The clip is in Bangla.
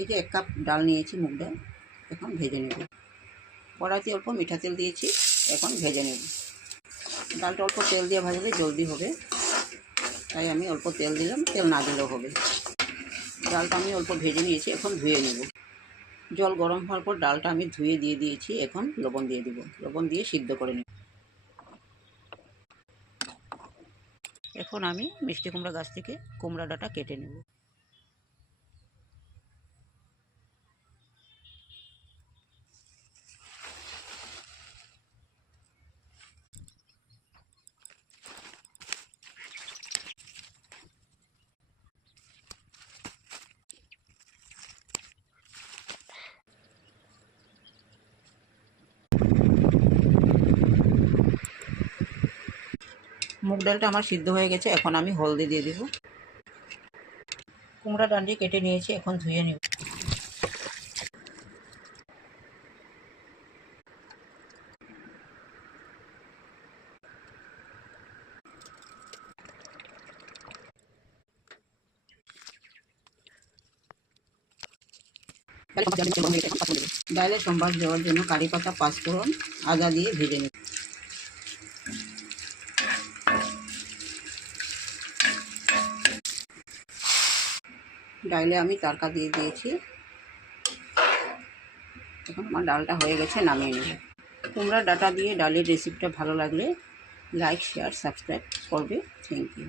এই যে 1 কাপ ডাল নিয়েছি, মুগ ডাল, এখন ভেজে নেব। কড়াইতে অল্প মিঠা তেল দিয়েছি, এখন ভেজে নেব। ডালটা অল্প তেল দিয়ে ভাজলে জলদি হবে, তাই আমি অল্প তেল দিলাম, তেল না দিলেও হবে। ডালটা আমি অল্প ভেজে নিয়েছি, এখন ধুয়ে নেব। জল গরম হওয়ার পর ডালটা আমি ধুয়ে দিয়ে দিয়েছি, এখন লবণ দিয়ে দেব। লবণ দিয়ে সিদ্ধ করে নেব। এখন আমি মিষ্টি কুমড়া গাছ থেকে কুমড়া ডাঁটা কেটে নেব। মুগ ডালটা আমার সিদ্ধ হয়ে গেছে, এখন আমি হলদি দিয়ে দেব। কুমড়া ডাঁটি কেটে নিয়েছি, এখন ধুয়ে নেব। ডালে সম্বার দেওয়ার জন্য কারি পাতা, পাঁচফোড়ন, আদা দিয়ে ভেজে নেব। ডালে আমি তড়কা দিয়ে দিয়েছি, এখন আমার ডালটা হয়ে গেছে, নামিয়ে নেব। কুমড়া ডাঁটা দিয়ে ডালের রেসিপিটা ভালো লাগলে লাইক, শেয়ার, সাবস্ক্রাইব করবে। Thank you.